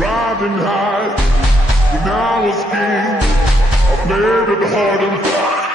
riding high. When I was king, I played it hard and fast.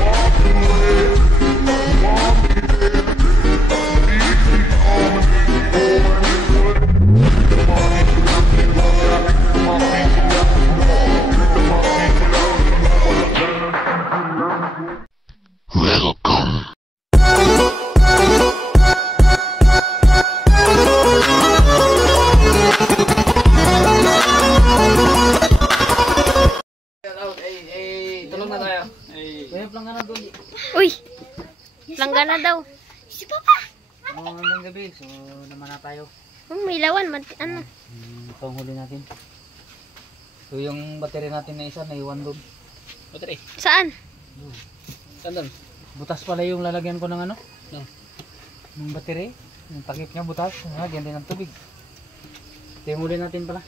Walk away, walk me there. Leave me on Welcome. Tulong na tayo. Kaya planggana doon. Uy! Langgana daw. Si Papa! Ng gabi, so naman na tayo. May lawan. Ano? Panghuli natin. So yung battery natin na isa, naiwan doon. Battery. Saan? Saan doon? Butas pala yung lalagyan ko ng ano? No. Ng battery. Yung takip niya butas. Lagyan din ng tubig. Ito yung huli natin pala.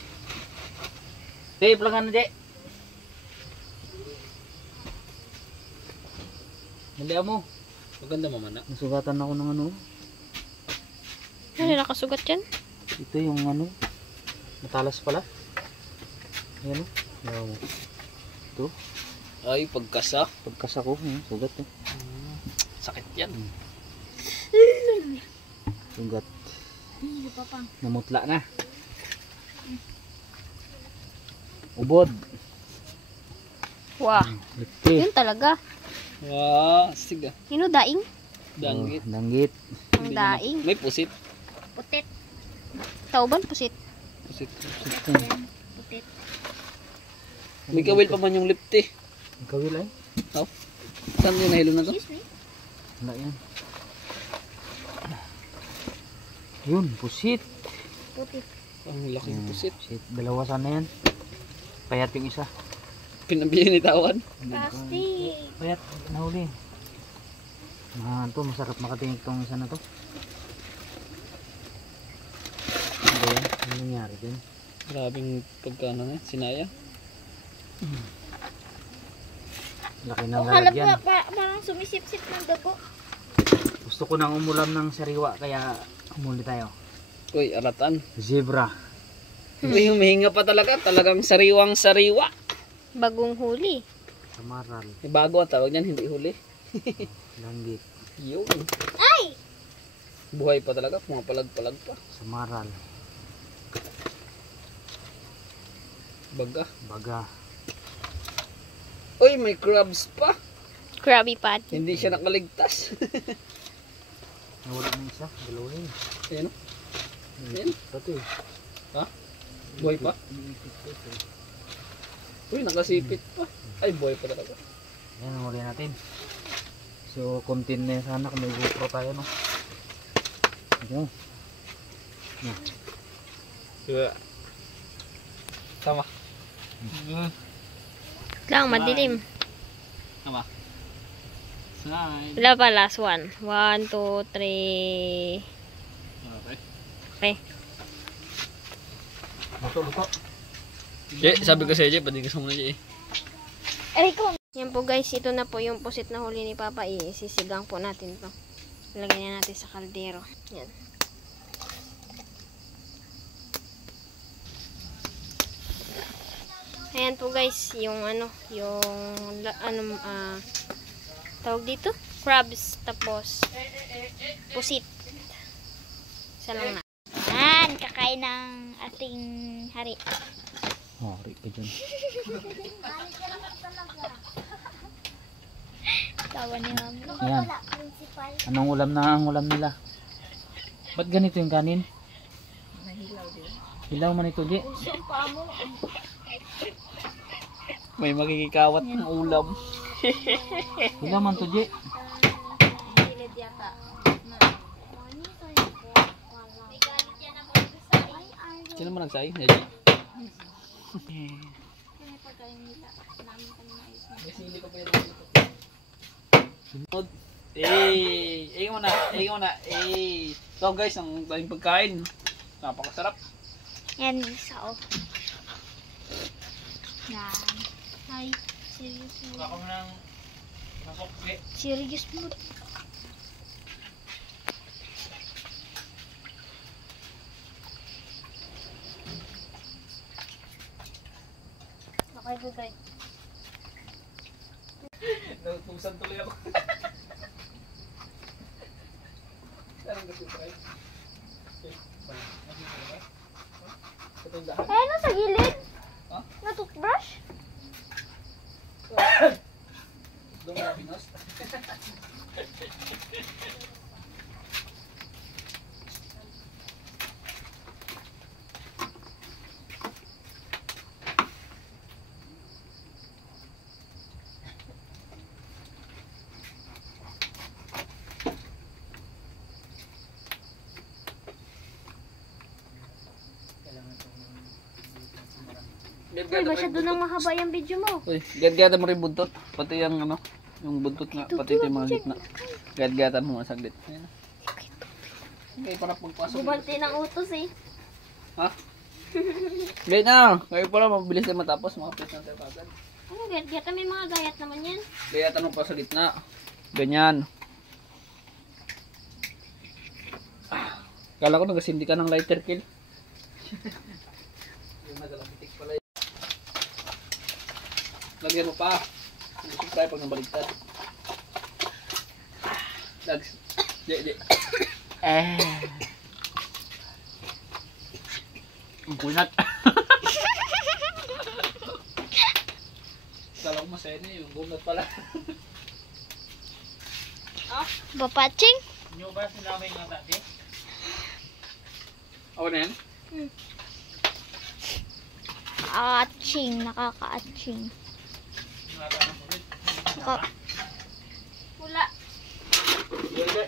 Hey, planggana dyan. Naliya mo. Maganda mamana. Nasugatan ako ng ano. Ano nakasugat yan? Ito yung ano. Matalas pala. Ayan o. Wow. Ito. Ay, pagkasa. Pagkasa ko. Sugat eh. Sakit yan. Sugat. Namutla na. Ubod. Wah. Lipti. Yun talaga. Wow, astig ah. Yun o, daing. Danggit. Danggit. Ang daing. May pusit. Putit. Tauban, pusit. Pusit. Putit. May kawil pa man yung lipti. Kawil ay. Oh. Saan yung nahilo na to? Wala yan. Yun, pusit. Putit. Ang laking pusit. Pusit. Dalawa sana yan. Payat yung isa. Pinabihin ni Tawan. Plastic. Payat, nahuli. Ito, masarap makatingin itong isa na to. Ano ba yan? Ano nangyari din? Grabing pagkano nga. Sinaya. Laki ng lalagyan. Parang sumisip-sip ng dago. Gusto ko nang umulam ng sariwa kaya umuli tayo. Uy, aratan. Zebra. Uy, humihinga pa talaga. Talagang sariwang sariwa. Bagong huli. Samaral. May bago ang tawag niyan, hindi huli. Langgit. Yun. Ay! Buhay pa talaga. Pumapalag-palag pa. Samaral. Baga. Baga. Uy, may crabs pa. Krabby Patty. Hindi siya nakaligtas. Nawala ng isa. Dalawa yun. Ayan o. Ayan. Ito eh. Ha? Buhay pa? Uy, nakasipit pa. Ay, buhay pa talaga. Yan, huli natin. So, content na sana kung may GoPro tayo, no? Ito. Yan. Diba? Tama. Lang, madilim. Tama. Side. Wala pa, last one. 1, 2, 3. Okay. Okay. Luto. Je, sabi ko sa Je, pati ka muna Je. Yan po guys, ito na po yung pusit na huli ni Papa. Isisigang po natin to. Lagyan na natin sa kaldero. Yan. Ayan po guys, yung tawag dito? Crabs, tapos pusit. Isa lang na. Yan, kakain ng ating hari. Hari ka dyan. Tawa ni Mami. Ayan. Anong ulam na ang ulam nila? Ba't ganito yung kanin? Hilaw man ito, Di. May makikikawat ng ulam. Hilaw man to, Di. Sino man nagsay? Je. Eh, mo na. So guys, ang daming pagkain. Napakasarap. Yan, isa o. Yan. Ay, serious mo. Wala ko ng nasokse. Serious mo. kay Dudoy. Nautusan tuloy ako. Saan ang gasutray? Ito yung dahan. Eh, ano sa gilid? Ha? Na toothbrush? Doon na pinos. Uy, masyado nang mahaba yung video mo. Uy, gad-gatan mo rin buntot. Pati yung ano, yung buntot nga, pati ito yung mga gitna. Gad-gatan mo nga saglit. Ayan na. Okay, para pagpasok. Bubanti ng utos eh. Ha? Gayat na. Kayo pala, mabilis na matapos. Makapit na tayo kagad. Ano, gayat? May mga gayat naman yan. Gayatan mo pa sa gitna. Ganyan. Kala ko nagasindi ka ng lighter kill. Yung nagalapitik pala yun. Lagyan mo pa. Gusto tayo pag nabaligtad. Lags. Di. Ang punat. Kala ko masaya na yung bunat pala. Bapaching? Nyo ba sinamay nga dati? Ako na yan? Aching, nakaka-aching. Wala. Hindi.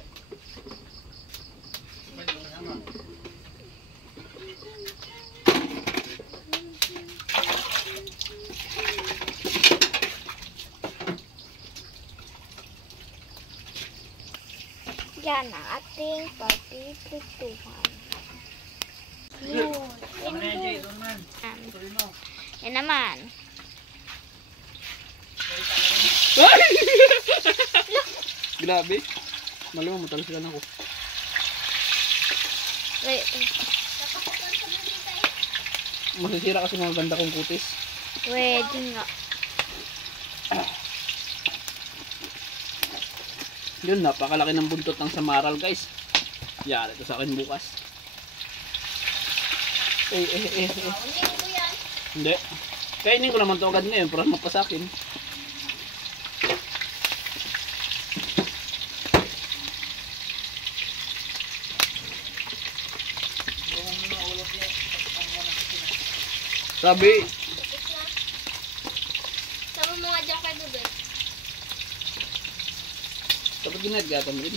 Yan ang ating pagpiprituhan. Yun. Ano na yan, Jay? Ito naman. Tuloy mo. Yan naman. Grabe. Mali mo, matalsikan ako. Wait. Masisira kasi mga ganda kong kutis. Pwede nga. Yun, napakalaki ng buntot ng samaral, guys. Yari ito sa akin bukas. Hindi. Kainin ko naman ito agad ngayon para mapasakin. Sabi, Sama mo nga dyan kay Dudoy. dapat ginagatan mo rin.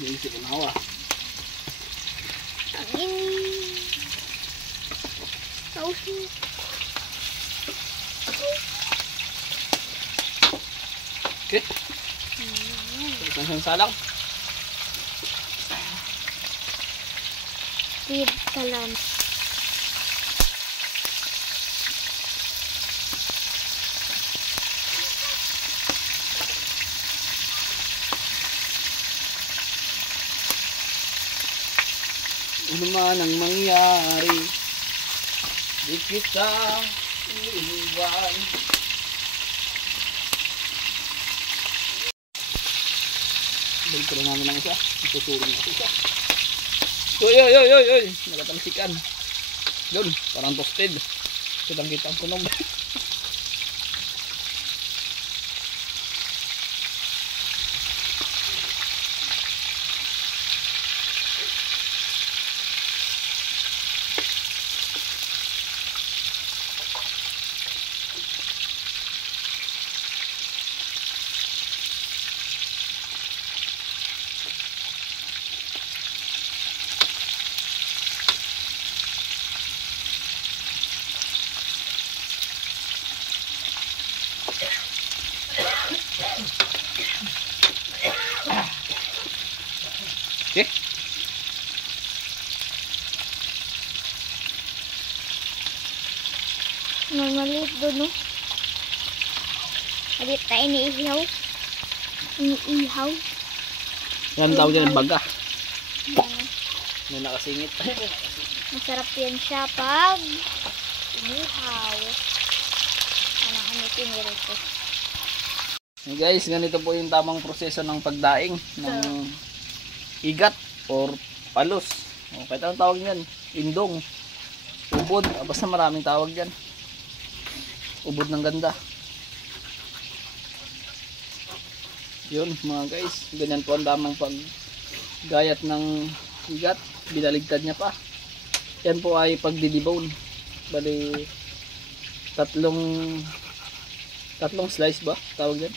Naisip ko na ako ah. Angin. Sausin. Okay. Isang salang. Feed ka lang. Ano man ang mangyari, di kita iiwan. Balik ko na namin ang isa. Ituturing ako isa. Oy! Nakatalsikan. Yun, parang toasted. Kitang-kita ang tunog. may maliit doon, no? Maliit na iniihaw. Iniihaw. Yan tawag yan, baga. May nakasingit. Masarap yan siya pag inihaw. Anong anitin nito? Hey guys, ganito po yung tamang proseso ng pagdaing ng igat or palos. O, kahit anong tawag yan, indong, ubod, basta maraming tawag yan. Ubod ng ganda. Yun mga guys, ganyan po ang tamang paggayat ng igat. Binaligtad niya pa. Yan po ay pagdidibone. Bali, tatlong slice ba? Tawag yan?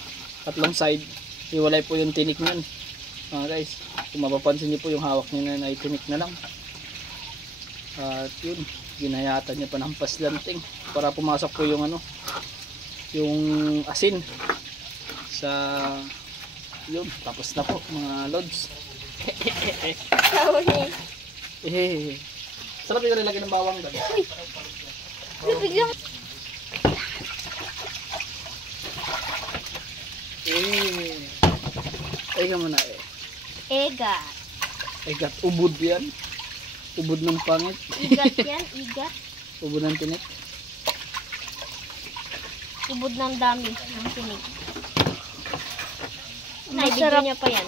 Tatlong side. Iwalay po yung tinik niyan. Mga guys, kung mapapansin niyo po yung hawak niya na ay tinik na lang. At yun, ginayatan niya pa ng paslanting para pumasok po yung ano, yung asin sa yun. Tapos na po mga lods. Sarap yung nilagyan ng bawang doon. Biglang Ay ka muna egat. Egat, ubod yan. Ubod ng pangit. Igat yan, igat. Ubod ng tinik. Ubod ng dami ng tinig. Naibigyan niya pa yan.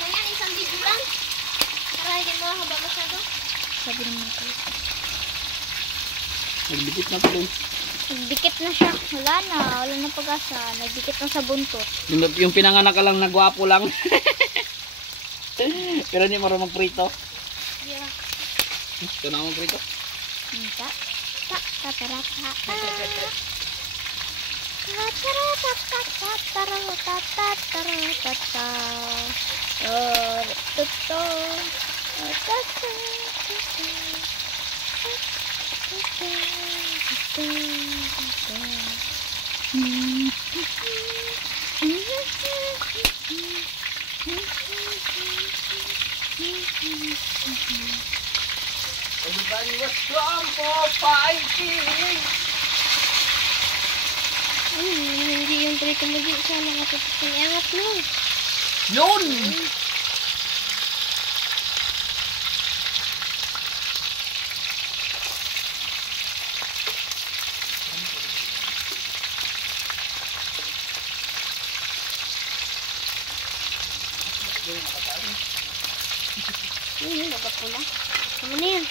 Yan, isang video lang. Para hindi mo haba masyado. Sabi naman ko. Nagdikit na po din. Nagdikit na siya. Wala na pag-asa. Nagdikit na sa buntot. Yung pinanganak ka lang na gwapo lang. Pero hindi marunong magprito. Yeah. Ito na akong prito. Ta ta ta ta ta ta. Everybody was strong for fighting. Hindi yung prito mo di sana katapos ng angat mo. Yun! Dapat pula. Ano na yan?